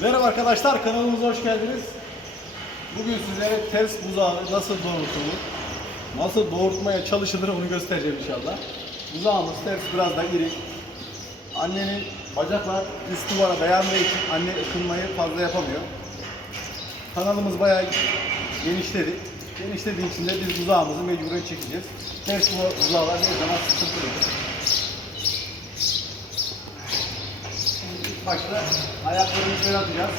Merhaba arkadaşlar kanalımıza hoş geldiniz. Bugün sizlere ters buzağı nasıl doğrultulur, nasıl doğurtmaya çalışılır onu göstereceğim inşallah. Buzağımız ters biraz da iri. Annenin bacaklar üst duvara dayandığı için anne ısınmayı fazla yapamıyor. Kanalımız bayağı genişledi. Genişlediği için de biz buzağımızı mecburen çekeceğiz. Ters bu- buzağlar her zaman sıkıntılıdır. Şimdi ilk başta ayaklarını şöyle atacağız.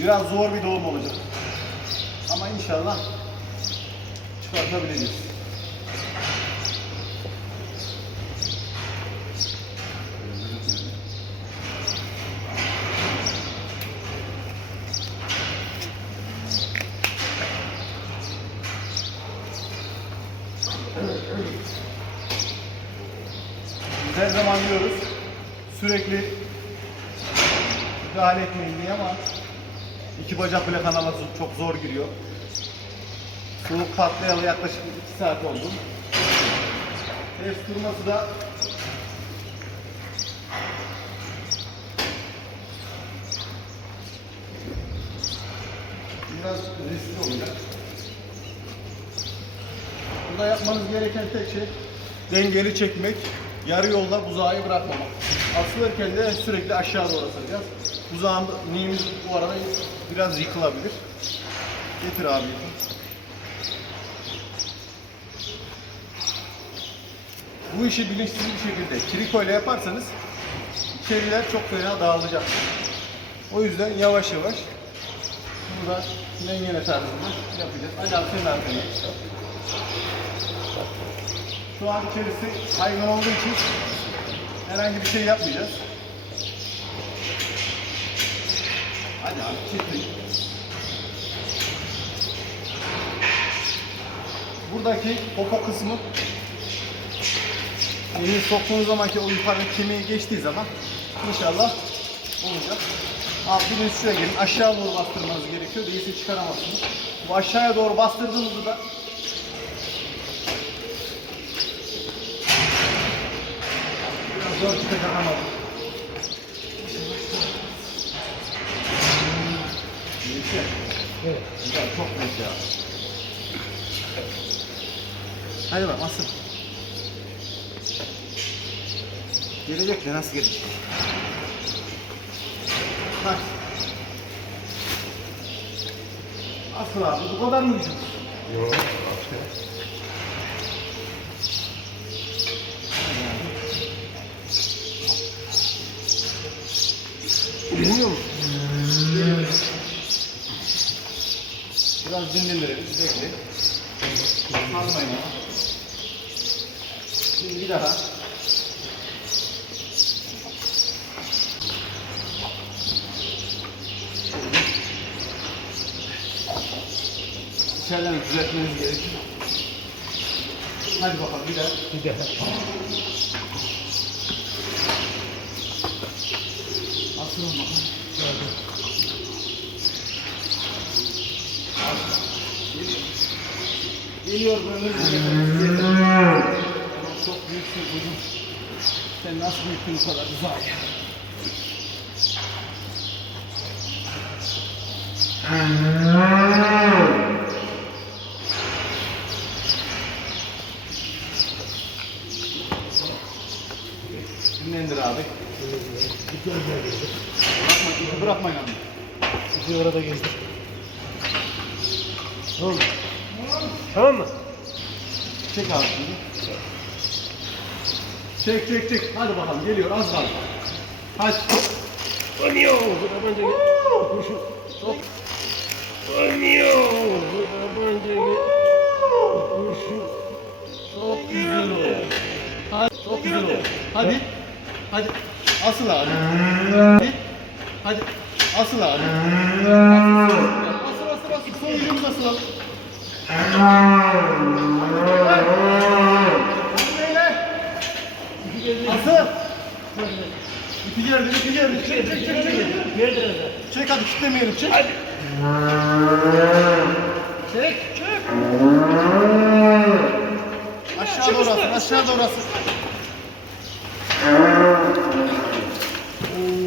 Biraz zor bir doğum olacak. Ama inşallah çıkartabileceğiz. Zaman diyoruz sürekli müdahale etmeyin diye ama iki bacak bile kanaması çok zor giriyor. Soğuk patlayalı yaklaşık 2 saat oldu. Ters durması da biraz riskli olacak. Burada yapmanız gereken tek şey dengeli çekmek, yarı yolda buzağı bırakmamak. Asılırken de sürekli aşağı doğru asacağız. Buzağın neyimiz bu arada biraz yıkılabilir. Getir abi. Bu işi bilinçsiz bir şekilde triko ile yaparsanız içeriler çok fena dağılacak. O yüzden yavaş yavaş bunu da mengene tarzında yapacağız. Hadi senin arkana. Şu an içerisi hayvan olduğu için herhangi bir şey yapmayacağız. Hadi abi çekil. Buradaki popo kısmı elini soktuğunuz zamanki o yukarı kemiği geçtiği zaman inşallah olacak. Abi bir şuraya gelin. Aşağı doğru bastırmanız gerekiyor. Değilse çıkaramazsınız. Bu aşağıya doğru bastırdığınızda da Biraz zor çıkacak ama. Neyse. Evet. Güzel, çok net ya. Hadi bak asıl. Gelecek de nasıl gelecek? Hadi. Asıl abi bu kadar mı gücümüz? Yok. Bilmiyor Şimdi bir daha. İçeriden düzeltmeniz gerekiyor. Hadi bakalım bir daha. Bir daha. Asılın bakalım. Geliyor böyle. Çok büyüksün kuzum. Sen nasıl büyüktün bu kadar güzel ya? Dinlendir abi. Bırakma, ipi bırakmayın abi. Bir orada gezdir. Tamam mı? Tamam mı? Çek abi şimdi. Çek çek çek. Hadi bakalım geliyor az kaldı. Hadi. Oynuyor. Tabanca gel. Kuşu. Hop. Oynuyor. Tabanca gel. Kuşu. Çok güzel oldu. Hadi. Çok güzel oldu. Hadi. Hadi. Asıl abi. Hadi. Hadi. Asıl abi. Asıl asıl asıl. Son yüzümüz asıl abi. Asıl. İpi gerdi, ipi gerdi. Çek, çek, çek, çek. Çek hadi kitlemeyelim, çek. Hadi. Çek, çek. Aşağı doğru asın, aşağı doğru asın.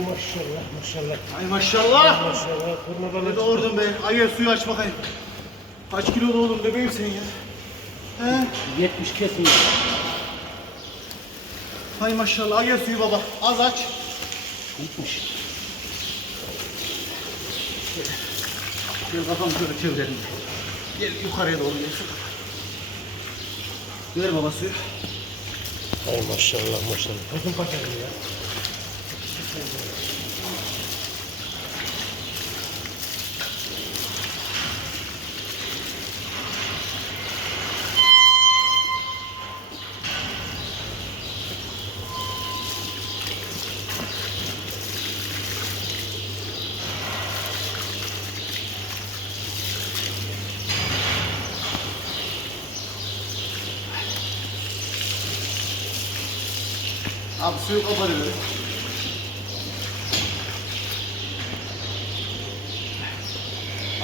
Maşallah maşallah. Ay maşallah. Maşallah. Kurma Ne balığı. doğurdun be? Ayı suyu aç bakayım. Kaç kilo doğdun bebeğim sen ya? He? 70 kesin. Hay maşallah ayı suyu baba. Az aç. 70. Gel kafamı şöyle çevirelim. Gel yukarıya doğru gelsin. Ver baba suyu. Ay maşallah maşallah. Bakın bakalım ya. Abi suyu kapatıyoruz.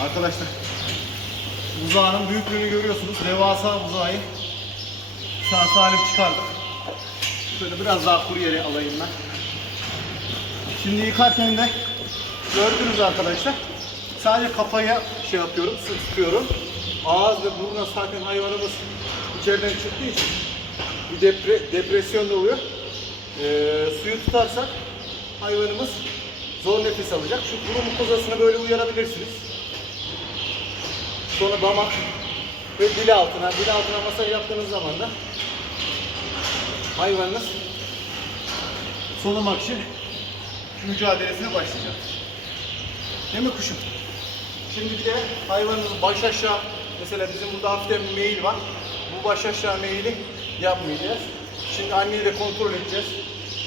Arkadaşlar buzağının büyüklüğünü görüyorsunuz. Devasa buzağı sağ salim çıkardık. Şöyle biraz daha kuru yere alayım ben. Şimdi yıkarken de gördünüz arkadaşlar. Sadece kafaya şey yapıyorum, su tutuyorum. Ağız ve buruna zaten hayvanımız içeriden çıktığı için bir depre, depresyon da oluyor. Ee, suyu tutarsak hayvanımız zor nefes alacak. Şu kuru mukozasını böyle uyarabilirsiniz. Sonra damak ve dil altına, dil altına masaj yaptığınız zaman da hayvanınız solumak için mücadelesine başlayacak. Değil mi kuşum? Şimdi bir de hayvanımızın baş aşağı, mesela bizim burada hafiften meyil var. Bu baş aşağı meyili yapmayacağız. Şimdi anneyi de kontrol edeceğiz.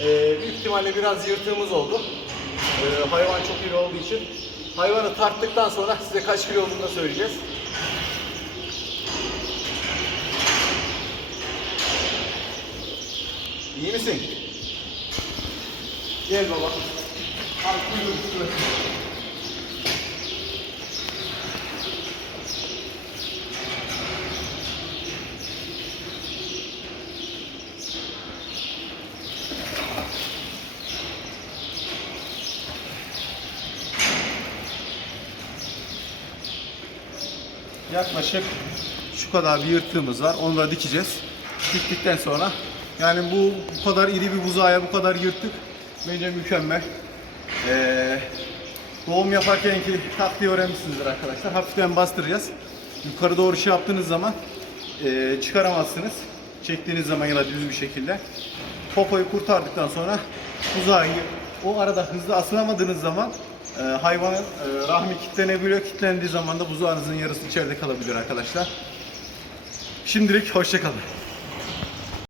Ee, büyük ihtimalle biraz yırtığımız oldu. Ee, hayvan çok iri olduğu için. Hayvanı tarttıktan sonra size kaç kilo olduğunu da söyleyeceğiz. İyi misin? Gel baba. Al kuyruğu Yaklaşık şu kadar bir yırtığımız var. Onu da dikeceğiz. Diktikten sonra yani bu bu kadar iri bir buzağa bu kadar yırttık. Bence mükemmel. Ee, doğum yaparken ki taktiği öğrenmişsinizdir arkadaşlar. Hafiften bastıracağız. Yukarı doğru şey yaptığınız zaman ee, çıkaramazsınız. Çektiğiniz zaman da düz bir şekilde. Popoyu kurtardıktan sonra buzağı o arada hızlı asılamadığınız zaman e, hayvanın e, rahmi kilitlenebiliyor. Kilitlendiği zaman da buzağınızın yarısı içeride kalabilir arkadaşlar. Şimdilik hoşçakalın.